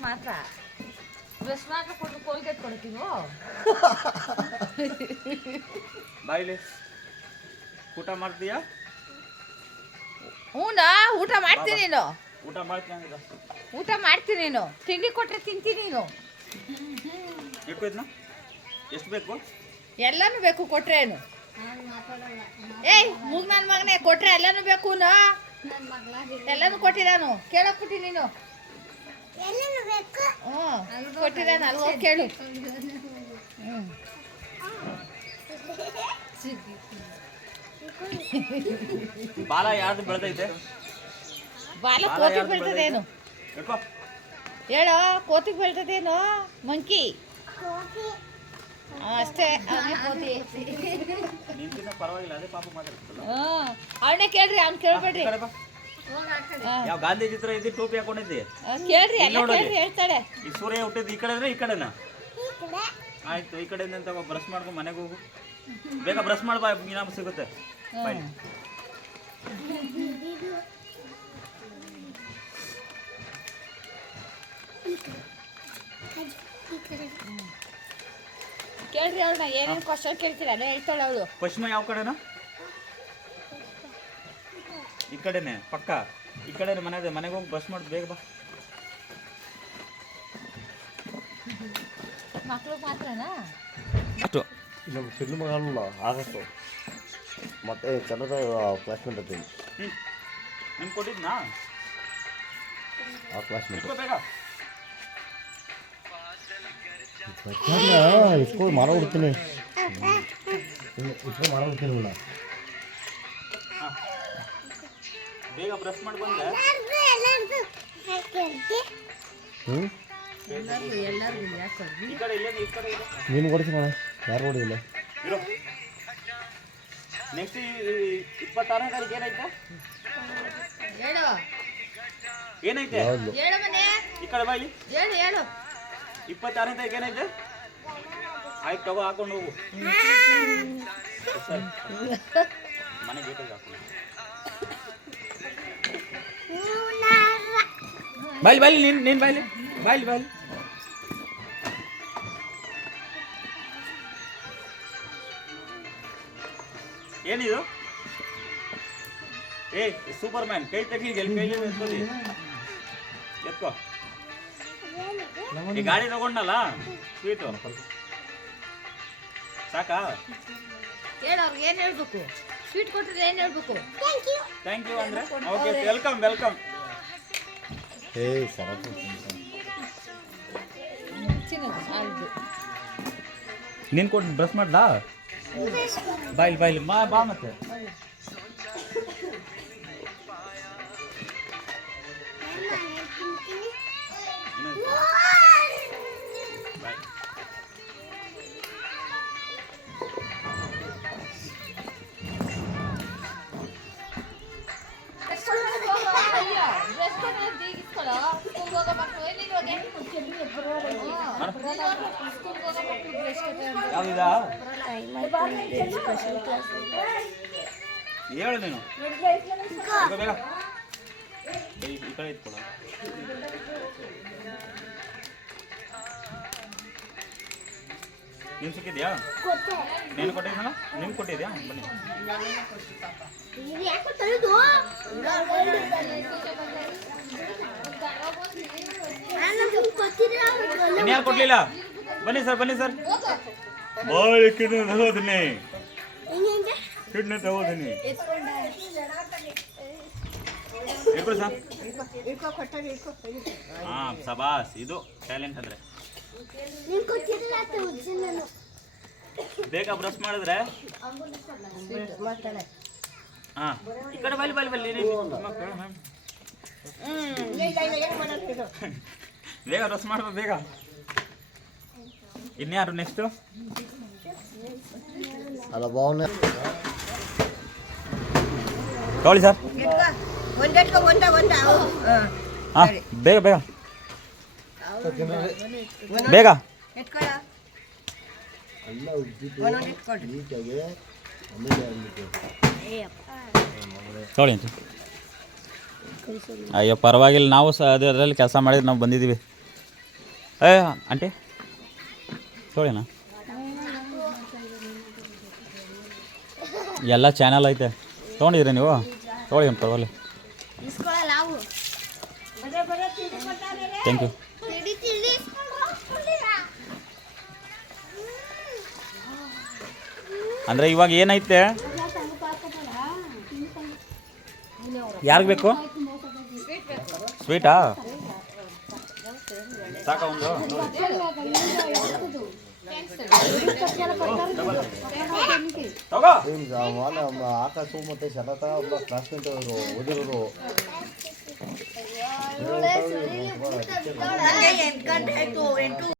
ಮಾತ್ರ ಬ್ರಷ್ ಮಾತ್ರ ಕೊಟ್ಟು ಕೋಲ್ಗೇಟ್ ಕೊಡ್ತೀವಿ. ಬಾಯಿಲಿ ಊಟ ಮಾಡ್ತೀಯಾ? ಹೂನಾ, ಊಟ ಮಾಡ್ತೀನಿ ನೀನು. ಊಟ ಮಾಡ್ತೀನಿ. ಊಟ ಮಾಡ್ತೀನಿ ನೀನು. ತಿಂಡಿ ಕೊಟ್ರೆ ತಿಂತೀನಿ ನೀನು. ಎಷ್ಟು ಬೇಕು? ಎಲ್ಲಾನು ಬೇಕು ಕೊಟ್ರೆ ಏನು? ಏಯ್ ಮೂಗ್ ನನ್ನ ಮಗನೇ, ಕೊಟ್ರೆ ಎಲ್ಲಾನು ಬೇಕು. ಎಲ್ಲಾನು ಕೊಟ್ಟಿದ್ದಾನು, ಕೇಳಕ್ಬಿಟ್ಟಿ ನೀನು. ಕೊಟ್ಟಿದ್ದಾನ, ಅಲ್ಲಿ ಹೋಗಿ ಕೇಳು. ಬಾಲ ಯಾವ್ದು ಬೆಳೆದೈತೆ? ಬಾಲ ಕೋತಿಗೆ ಬೀಳ್ತದೇನು? ಹೇಳೋ, ಕೋತಿಗೆ ಬೀಳ್ತದೇನು? ಮಂಕಿ ಅಷ್ಟೇ. ಕೋತಿ ಪರವಾಗಿಲ್ಲ, ಅದೇ ಪಾಪ ಮಾತಾಡ್ತಲ್ಲ. ಅವನೇ ಕೇಳ್ರಿ, ಅವ್ನು ಕೇಳ್ಬೇಡ್ರಿ. ಯಾವ ಗಾಂಧಿ ಚಿತ್ರ ಇದ್ದು ಟೋಪಿ ಹಾಕೊಂಡಿದ್ದೆ ಕೇಳ್ರಿ, ಎಲ್ಲ ಕೇಳ್ರಿ, ಹೇಳ್ತಾಳೆ. ಈ ಸೂರ್ಯ ಹುಟ್ಟಿದ್ದು ಈ ಕಡೆ ಅಂದ್ರೆ ಈ ಕಡೆನಾ? ಆಯ್ತು, ಈ ಕಡೆಯಿಂದ ಬ್ರಷ್ ಮಾಡ್ಕೊಂಡು ಮನೆಗೆ ಹೋಗು. ಬೇಗ ಬ್ರಷ್ ಮಾಡ್ಬಾ, ಇನಾಮ ಸಿಗುತ್ತೆ. ಕೇಳ್ರಿ ಅವಳನ್ನ, ಏನೇನು ಕ್ವಶನ್ ಕೇಳ್ತೀರ ಅಲ್ಲ ಹೇಳ್ತಾಳೆ ಅವಳು. ಪಶ್ಚಿಮ ಯಾವ ಕಡೆನಾ? ಈ ಕಡೆನೆ ಪಕ್ಕ. ಈ ಕಡೆ ಮನೆಗೆ ಹೋಗಿ ಬ್ರಷ್ ಮಾಡಿ ಬೇಗ ಬಾ. ಮಕ್ಳು ಮಾತ್ರನಾ? ನಮ್ಮ ಚಿನ್ನ ಮಗಲ್ಲ ಆಗತ್ತು. ಮತ್ತೆ ಕನ್ನಡ ಕ್ಲಾಸ್ಮೇಟ್ ಅದೇನು ನಿಮ್ಗೆ ಕೊಟ್ಟಿದ್ನಾ? ಆ ಕ್ಲಾಸ್ಮೇಟ್ ಬೇಗ ಇಸ್ಕೊಂಡು ಮಾರ ಬಿಡ್ತೀನಿ. ಇಸ್ಕೊಂಡು ಮಾರ ಬಿಡ್ತೀನಿ ಇಲ್ಲ. ಬೇಗ ಬ್ರಷ್ ಮಾಡಿ ಬಂದೆ. ನೀನು ಕೊಡ್ತೀನಿ ಅಣ್ಣ, ಯಾರು ಕೊಡಿಲ್ಲ. ನೆಕ್ಸ್ಟ್ 26ನೇ ತಾರೀಕು ಏನೈತೆ? ಈ ಕಡೆ ಬಾಯಿ. 26ನೇ ತಾರೀಕು ಏನೈತೆ? ಆಯ್ತು, ತಗೋ, ಹಾಕೊಂಡು ಹೋಗು. ಮನೆಗೆ ಗೇಟಿಗೆ ಹಾಕೊಂಡು ಬಾಯ್ಲಿ ನೀನು ಬಾಯ್ಲಿ. ಏನಿದು? ಸೂಪರ್ ಮ್ಯಾನ್ ಕೈ ತೆಗಿ, ಕೈಲಿ ಎತ್ಕೋ. ಈ ಗಾಡಿ ತಗೊಂಡಲ್ಲ ಸ್ವೀಟು ಸಾಕಾ? ಹೇಳೋರ್ಗೆ ಏನು ಹೇಳ್ಬೇಕು? ಸ್ವೀಟ್ ಕೊಟ್ಟರೆ ಏನು ಹೇಳ್ಬೇಕು? ಥ್ಯಾಂಕ್ ಯು ಅಂದ್ರೆ ಓಕೆ, ವೆಲ್ಕಮ್. ನೀನು ಕೊಟ್ಟು ಬ್ರಷ್ ಮಾಡ್ಲಾ? ಬಾಯ್ಲಿ ಬಾ ಮತ್ತೆ. ಯಾವ್ದಿದಾ? ಹೇಳು ನೀನು. ಬೇಗ ಈ ಕಡೆ ಇಟ್ಕೊಳ್ಳ. ನೀನು ಸಿಕ್ಕಿದ್ಯಾ? ನೀನು ಕೊಟ್ಟಿದ್ನಲ್ಲ? ನೀನು ಕೊಟ್ಟಿದ್ಯಾ? ಬನ್ನಿ. ಇನ್ಯಾರು ಕೊಡ್ಲಿಲ್ಲ? ಬನ್ನಿ ಸರ್. ಬಾಯ್ ಕಿಡ್ನಿ ತಗೋತೀನಿ. ಇಟ್ಕೊಳ್ಳಿ ಸರ್. ಹಾಂ, ಸಬಾಸ್. ಇದು ಟ್ಯಾಲೆಂಟ್ ಅಂದ್ರೆ. ಬೇಗ ಬ್ರಷ್ ಮಾಡಿದ್ರೆ ಹಾಂ, ಈ ಕಡೆ ಬಲ್ಲಿ ಬೇಗ ಬ್ರಷ್ ಮಾಡ್ಬೇಕು ಬೇಗ. ಇನ್ಯಾರು ನೆಕ್ಸ್ಟು? ಅಲ್ಲ ಬಾವನೆ ತಗೊಳ್ಳಿ ಸರ್. ಹಾಂ, ಬೇಗ ತಗೊಳ್ಳಿ. ಅಯ್ಯೋ ಪರವಾಗಿಲ್ಲ, ನಾವು ಅದರಲ್ಲಿ ಕೆಲಸ ಮಾಡಿದ್ರೆ ನಾವು ಬಂದಿದ್ದೀವಿ. ಏ ಆಂಟಿ ತೊಗೊಳಿನ ಎಲ್ಲ ಚಾನಲ್ ಐತೆ ತೊಗೊಂಡಿದ್ರಿ ನೀವು ತೊಗೊಳಿ ಅಂತ ಪರವಾಗಿಲ್ಲ ಥ್ಯಾಂಕ್ ಯು ಅಂದರೆ ಇವಾಗ ಏನೈತೆ ಯಾರಿಗೆ ಬೇಕು ಸ್ವೀಟಾ ಸಾಕ ಒಂದು ತಗೋ ಈಗ ಆಕಾಶ ಮತ್ತು ಶರತ ಒಬ್ಬ ಕ್ಲಾಸ್ಮೇಟ್ ಅವರು ಓದಿರೋರು 8 ಗಂಟೆ ಆಯ್ತು 8